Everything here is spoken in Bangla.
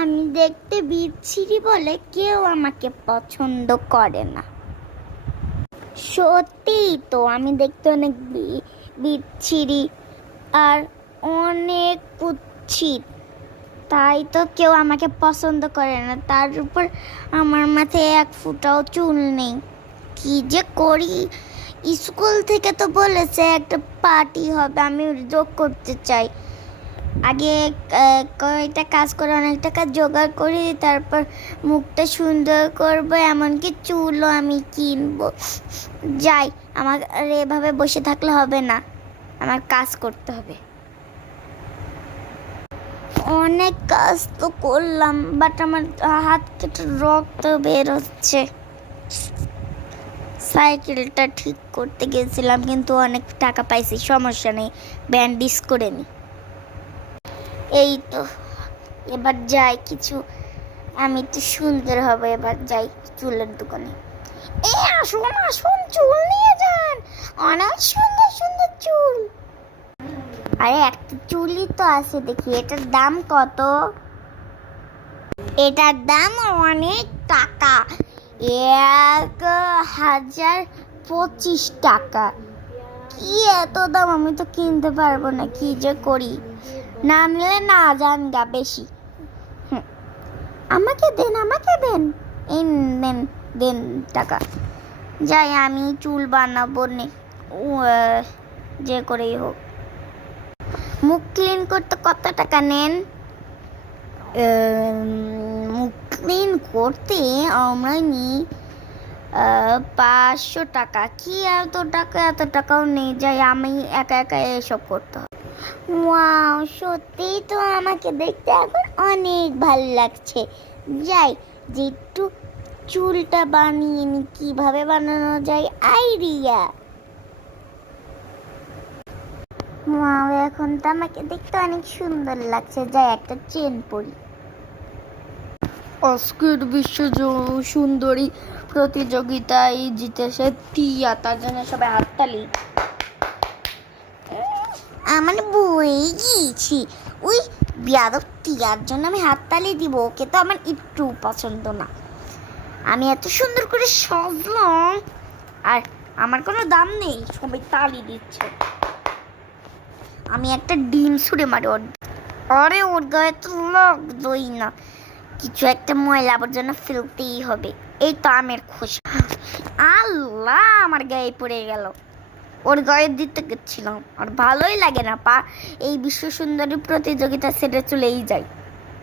আমি দেখতে বিচ্ছিরি বলে কেউ আমাকে পছন্দ করে না। সত্যিই তো, আমি দেখতে অনেক বিচ্ছিরি আর অনেক কুৎসিত, তাই তো কেউ আমাকে পছন্দ করে না। তার উপর আমার মাথায় এক ফোঁটাও চুল নেই। কি যে করি, স্কুল থেকে তো বলেছে একটা পার্টি হবে, আমি যোগ করতে চাই। আগে কয়েকটা কাজ করে অনেক টাকা জোগাড় করি, তারপর মুখটা সুন্দর করবো, এমনকি চুলও আমি কিনবো। যাই, আমার এভাবে বসে থাকলে হবে না, আমার কাজ করতে হবে। অনেক কাজ তো করলাম, বাট আমার হাত কেটে রক্ত বের হচ্ছে। সাইকেলটা ঠিক করতে গেছিলাম, কিন্তু অনেক টাকা পাইছি, সমস্যা নেই, ব্যান্ডেজ করে নি। এই তো, এবার যাই, কিছু আমি একটু সুন্দর হবে। এবার যাই চুলের দোকানে। আসুন আসুন, চুল নিয়ে যান, অনেক সুন্দর সুন্দর চুল। আরে একটা চুলই তো আছে, দেখি এটার দাম কত। এটার দাম অনেক টাকা, 1025 টাকা। কি এত দাম, আমি তো কিনতে পারবো না, কি যে করি। না নিলে না যান গা, বেশি। আমাকে দেন, আমাকে দেন, দেন দেন টাকা। যাই, আমি চুল বানাবো নে, যে করেই হোক। মুখ ক্লিন করতে কত টাকা নেন? মুখ ক্লিন করতে আমরা নিই 500 টাকা। কি এত টাকা? এত টাকাও নেই। যাই, আমি একা একা এসব করতে হবে। ওয়াও, সত্যিই তো আমাকে দেখতে এখন অনেক ভালো লাগছে। যাই, যে একটু চুলটা বানিয়ে নি, কিভাবে বানানো যায় আইডিয়া। ওয়াও, এখন তো আমাকে দেখতে অনেক সুন্দর লাগছে। যাই, একটা চেন পরি। আজকের বিশ্ব সুন্দরী প্রতিযোগিতায় জিতেছে টিয়া, তার জন্য সবাই হাততালি। আমার বই গিয়েছি, ওই বিয়াদব টিয়ার জন্য আমি হাততালি দিব। ওকে তো আমার একটু পছন্দ না। আমি এত সুন্দর করে সাজলাম আর আমার কোনো দাম নেই, সবাই তালি দিচ্ছে। আমি একটা ডিম ছুঁড়ে মারি ওর। আরে ওর গায়ে তো লাগতোই না, কিছু একটা ময়লা আবর্জনা ফেলতেই হবে। এই তো আমের খোসা। আল্লাহ, আমার গায়ে পড়ে গেল। ওর গায়ে দিতে গেছিলাম, আর ভালোই লাগে না। এই বিশ্ব সুন্দরী প্রতিযোগিতা ছেড়ে চলেই যায়।